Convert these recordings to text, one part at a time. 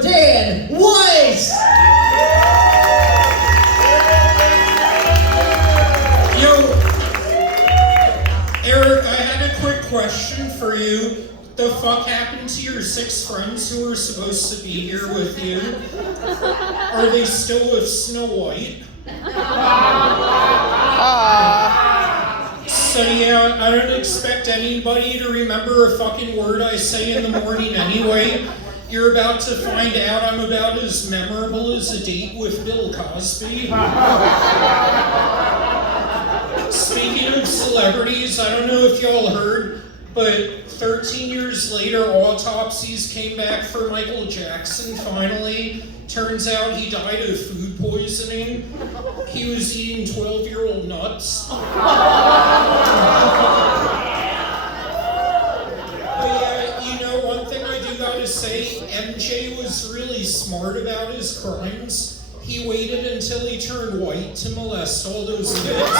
Dan Weiss! Yo, Eric, I had a quick question for you. The fuck happened to your 6 friends who were supposed to be here with you? Are they still with Snow White? So yeah, I don't expect anybody to remember a fucking word I say in the morning anyway. You're about to find out I'm about as memorable as a date with Bill Cosby. Speaking of celebrities, I don't know if y'all heard, but 13 years later, autopsies came back for Michael Jackson finally. Turns out he died of food poisoning. He was eating 12-year-old nuts. But yeah, you know, one thing I do gotta say, MJ was really smart about his crimes. He waited until he turned white to molest all those kids.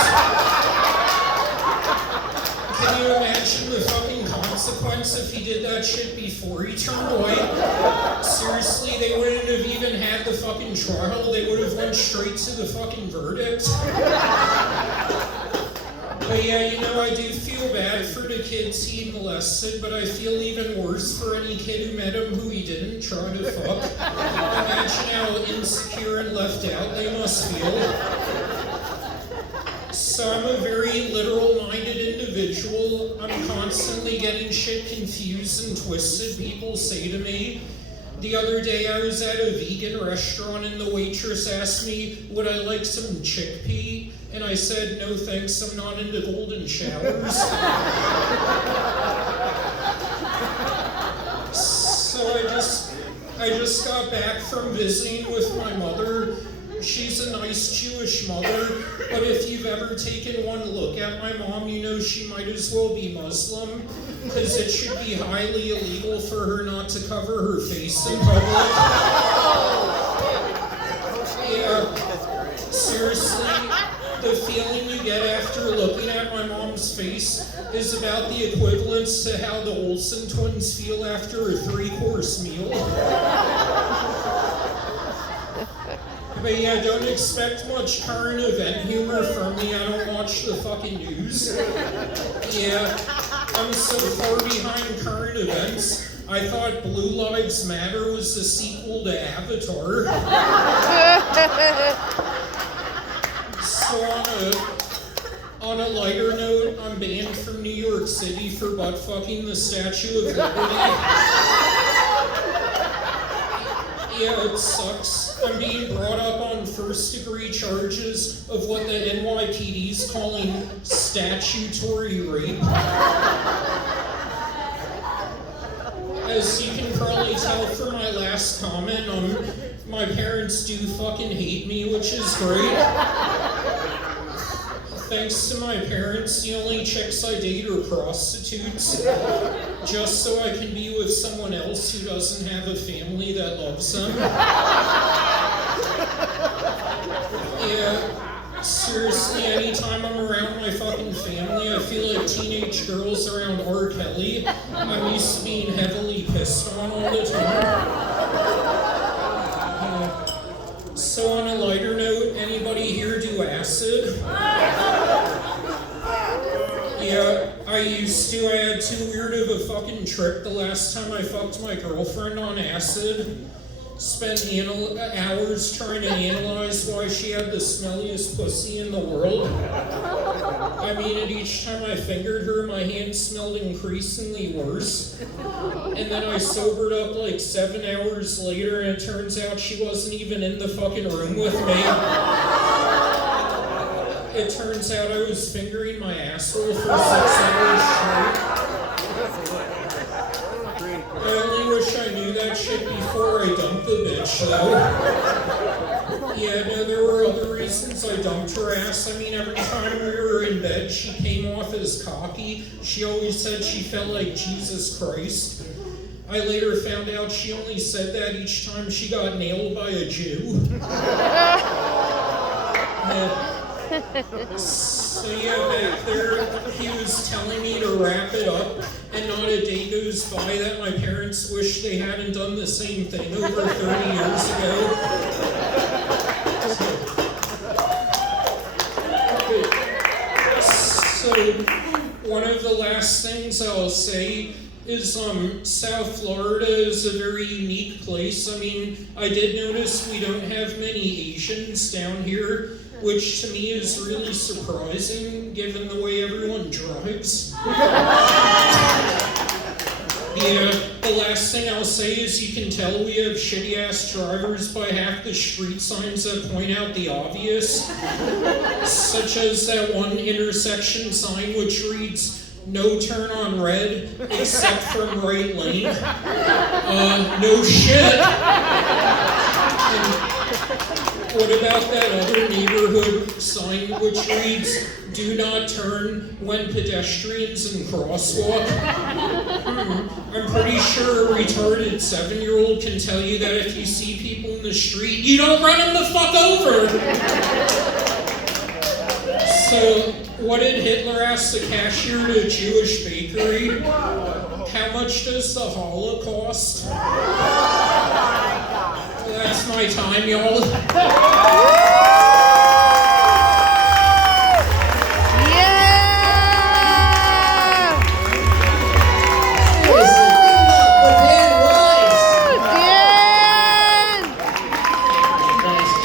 Can you imagine the fucking consequence if he did that shit before he turned white? Seriously, they wouldn't have even had the fucking trial. They would have went straight to the fucking verdict. But yeah, you know, I do feel bad for the kids he molested, but I feel even worse for any kid who met him who he didn't try to fuck. Imagine how insecure and left out they must feel. So I'm a very literal-minded individual. I'm constantly getting shit confused and twisted. People say to me, the other day I was at a vegan restaurant and the waitress asked me, would I like some chickpea? And I said, no thanks, I'm not into golden showers. So I just got back from visiting with my mother. She's a nice Jewish mother, but if you've ever taken one look at my mom, you know she might as well be Muslim, because it should be highly illegal for her not to cover her face in public. Yeah, seriously, the feeling you get after looking at my mom's face is about the equivalence to how the Olsen twins feel after a 3-course meal. But yeah, don't expect much current event humor from me. I don't watch the fucking news. Yeah, I'm so far behind current events. I thought Blue Lives Matter was the sequel to Avatar. So on a lighter note, I'm banned from New York City for butt fucking the Statue of Liberty. Yeah, it sucks. I'm being brought up on first-degree charges of what the NYPD's calling statutory rape. As you can probably tell from my last comment, my parents do fucking hate me, which is great. Thanks to my parents, the only chicks I date are prostitutes, just so I can be with someone else who doesn't have a family that loves them. Yeah, seriously, anytime I'm around my fucking family, I feel like teenage girls around R. Kelly. I'm used to being heavily pissed on all the time. So on a lighter note, anybody here do acid? Yeah, I used to. I had too weird of a fucking trip the last time I fucked my girlfriend on acid. Spent hours trying to analyze why she had the smelliest pussy in the world. I mean, at each time I fingered her, my hand smelled increasingly worse. And then I sobered up like 7 hours later, and it turns out she wasn't even in the fucking room with me. It turns out I was fingering my asshole for 6 hours straight. I only wish I knew that shit before I dumped the bitch, though. Yeah, no, there were other reasons I dumped her ass. I mean, every time we were in bed, she came off as cocky. She always said she felt like Jesus Christ. I later found out she only said that each time she got nailed by a Jew. So yeah, back there, he was telling me to wrap it up, and not a day goes by that my parents wish they hadn't done the same thing over 30 years ago. So one of the last things I'll say is South Florida is a very unique place. I mean, I did notice we don't have many Asians down here, which to me is really surprising given the way everyone drives. The last thing I'll say is you can tell we have shitty-ass drivers by half the street signs that point out the obvious, such as that one intersection sign which reads, "No turn on red, except from right lane." No shit. And what about that other neighborhood sign which reads, "Do not turn when pedestrians and crosswalk"? I'm pretty sure a retarded 7-year-old can tell you that if you see people in the street, you don't run them the fuck over. So, what did Hitler ask the cashier at a Jewish bakery? How much does the Holocaust? Well, that's my time, y'all.